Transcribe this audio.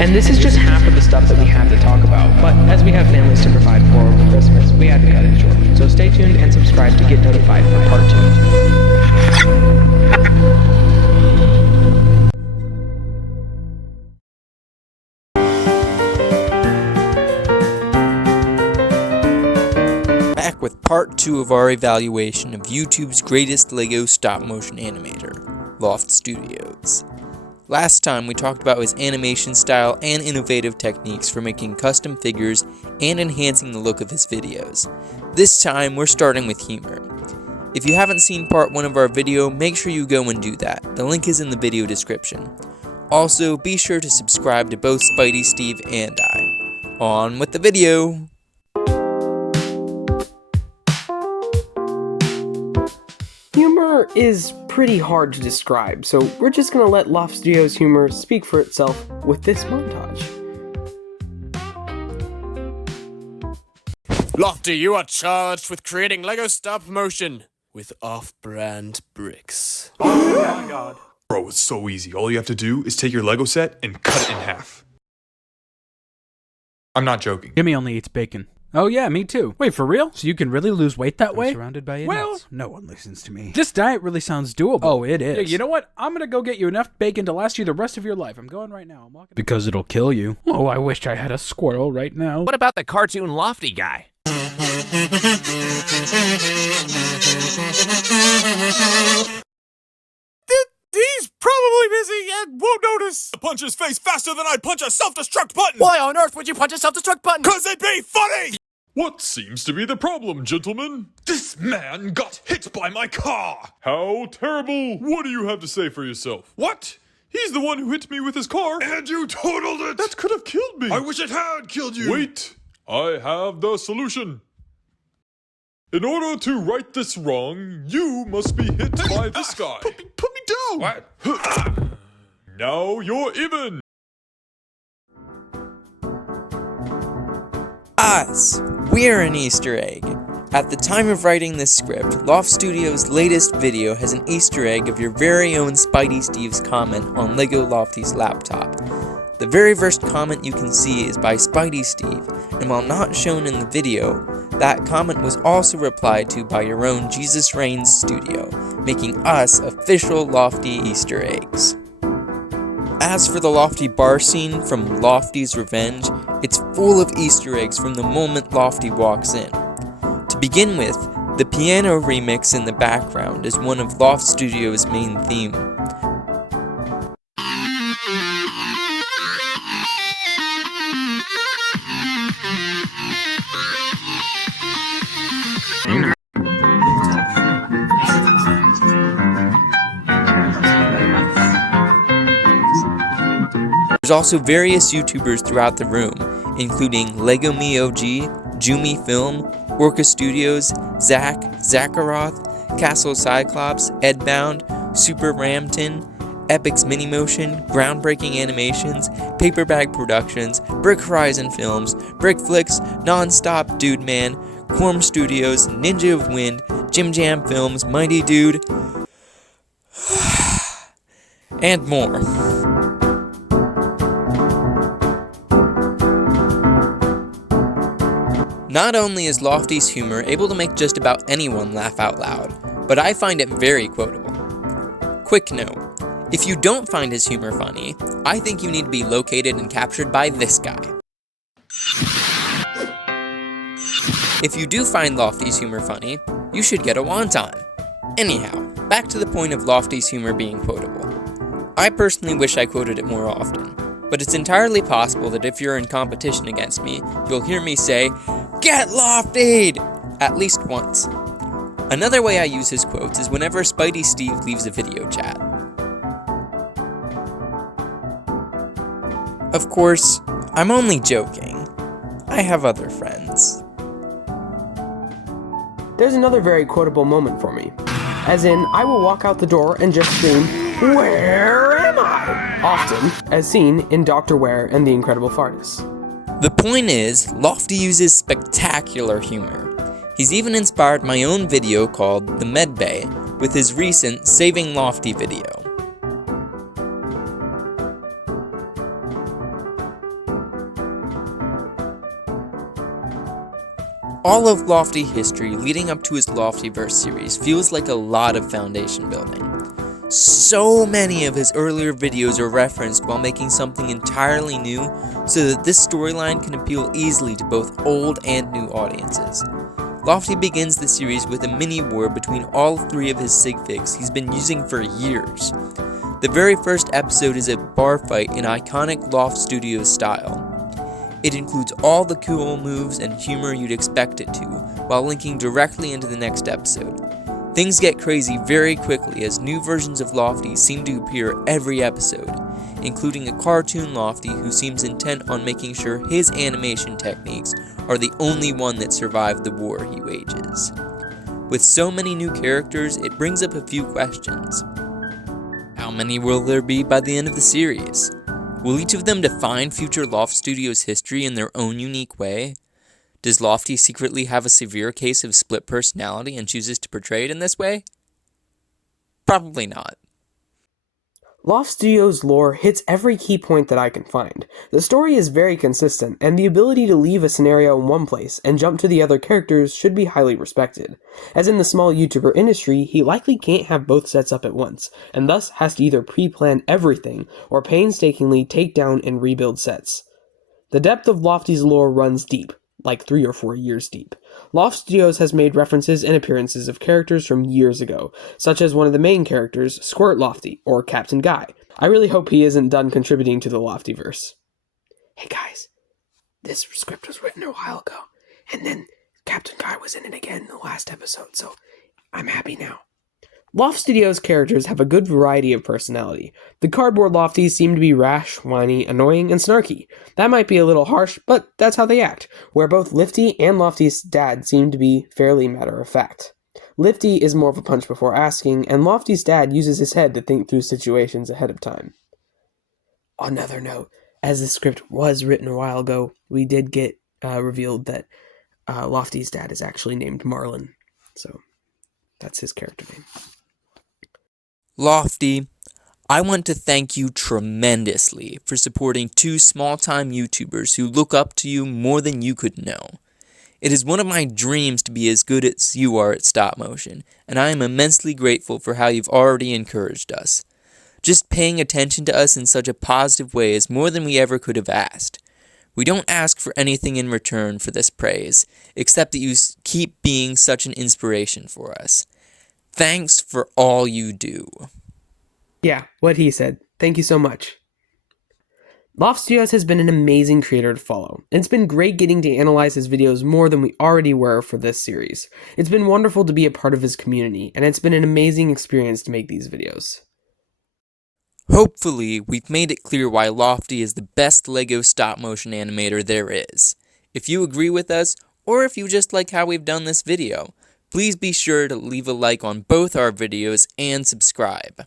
And this is just half of the stuff that we have to talk about, but as we have families to provide for over Christmas, we had to cut it short. So stay tuned and subscribe to get notified for part 2. Back with part 2 of our evaluation of YouTube's greatest LEGO stop-motion animator, Loft Studios. Last time we talked about his animation style and innovative techniques for making custom figures and enhancing the look of his videos. This time we're starting with humor. If you haven't seen part 1 of our video, make sure you go and do that. The link is in the video description. Also, be sure to subscribe to both Spidey Steve and I. On with the video! Humor is pretty hard to describe, so we're just gonna let Loft Studios' humor speak for itself with this montage. Lofty, you are charged with creating LEGO stop motion with off-brand bricks. Oh my god. Bro, it's so easy. All you have to do is take your Lego set and cut it in half. I'm not joking. Jimmy only eats bacon. Oh yeah, me too. Wait, for real? So you can really lose weight that way? Surrounded by idiots. Well, No one listens to me. this diet really sounds doable. Oh, it is. Yeah, you know what? I'm gonna go get you enough bacon to last you the rest of your life. I'm going right now. I'm walking. Because it'll kill you. Oh, I wish I had a squirrel right now. What about the cartoon Lofty guy? He's probably busy and won't notice. I punch his face faster than I'd punch a self-destruct button! Why on earth would you punch a self-destruct button? 'Cause it'd be funny! What seems to be the problem, gentlemen? This man got hit by my car! How terrible! What do you have to say for yourself? What? He's the one who hit me with his car. And you totaled it! That could have killed me! I wish it had killed you! Wait! I have the solution. In order to right this wrong, you must be hit by this guy. Put me down! What? Now you're even! Us! We're an Easter egg! At the time of writing this script, Loft Studios' latest video has an Easter egg of your very own Spidey Steve's comment on LEGO Lofty's laptop. The very first comment you can see is by Spidey Steve, and while not shown in the video, that comment was also replied to by your own Jesus Reigns Studio, making us official Lofty Easter eggs. As for the Lofty bar scene from Lofty's Revenge, it's full of Easter eggs from the moment Lofty walks in. To begin with, the piano remix in the background is one of Loft Studios' main theme. There's also various YouTubers throughout the room, including Lego Me OG, Jumi Film, Orca Studios, Zach, Zakaroth, Castle Cyclops, Edbound, Super Ramton, Epic's Minimotion, Groundbreaking Animations, Paperbag Productions, Brick Horizon Films, Brick Flicks, Nonstop Dude Man, Quorum Studios, Ninja of Wind, Jim Jam Films, Mighty Dude, and more. Not only is Lofty's humor able to make just about anyone laugh out loud, but I find it very quotable. Quick note, if you don't find his humor funny, I think you need to be located and captured by this guy. If you do find Lofty's humor funny, you should get a wonton. Anyhow, back to the point of Lofty's humor being quotable. I personally wish I quoted it more often, but it's entirely possible that if you're in competition against me, you'll hear me say, "Get Loftied!" at least once. Another way I use his quotes is whenever Spidey Steve leaves a video chat. Of course, I'm only joking. I have other friends. There's another very quotable moment for me. As in, I will walk out the door and just scream, "Where am I?" Often, as seen in Dr. Ware and the Incredible Fartis. The point is, Lofty uses spectacular humor. He's even inspired my own video called The Med Bay with his recent Saving Lofty video. All of Lofty history leading up to his Loftyverse series feels like a lot of foundation building. So many of his earlier videos are referenced while making something entirely new so that this storyline can appeal easily to both old and new audiences. Lofty begins the series with a mini-war between all three of his sig figs he's been using for years. The very first episode is a bar fight in iconic Loft Studios style. It includes all the cool moves and humor you'd expect it to, while linking directly into the next episode. Things get crazy very quickly as new versions of Lofty seem to appear every episode, including a cartoon Lofty who seems intent on making sure his animation techniques are the only one that survive the war he wages. With so many new characters, it brings up a few questions. How many will there be by the end of the series? Will each of them define future Loft Studios history in their own unique way? Does Lofty secretly have a severe case of split personality and chooses to portray it in this way? Probably not. Loft Studios lore hits every key point that I can find. The story is very consistent, and the ability to leave a scenario in one place and jump to the other characters should be highly respected. As in the small YouTuber industry, he likely can't have both sets up at once, and thus has to either pre-plan everything or painstakingly take down and rebuild sets. The depth of Lofty's lore runs deep, like 3 or 4 years deep. Loft Studios has made references and appearances of characters from years ago, such as one of the main characters, Squirt Lofty, or Captain Guy. I really hope he isn't done contributing to the Loftyverse. Hey guys, this script was written a while ago, and then Captain Guy was in it again in the last episode, so I'm happy now. Loft Studios characters have a good variety of personality. The cardboard Lofties seem to be rash, whiny, annoying, and snarky. That might be a little harsh, but that's how they act, where both Lifty and Lofty's dad seem to be fairly matter-of-fact. Lifty is more of a punch before asking, and Lofty's dad uses his head to think through situations ahead of time. On another note, as the script was written a while ago, we did get revealed that Lofty's dad is actually named Marlin, so that's his character name. Lofty, I want to thank you tremendously for supporting 2 small-time YouTubers who look up to you more than you could know. It is one of my dreams to be as good as you are at stop motion, and I am immensely grateful for how you've already encouraged us. Just paying attention to us in such a positive way is more than we ever could have asked. We don't ask for anything in return for this praise, except that you keep being such an inspiration for us. Thanks for all you do. Yeah, what he said. Thank you so much. Loft Studios has been an amazing creator to follow, and it's been great getting to analyze his videos more than we already were for this series. It's been wonderful to be a part of his community, and it's been an amazing experience to make these videos. Hopefully, we've made it clear why Lofty is the best LEGO stop-motion animator there is. If you agree with us, or if you just like how we've done this video, please be sure to leave a like on both our videos and subscribe.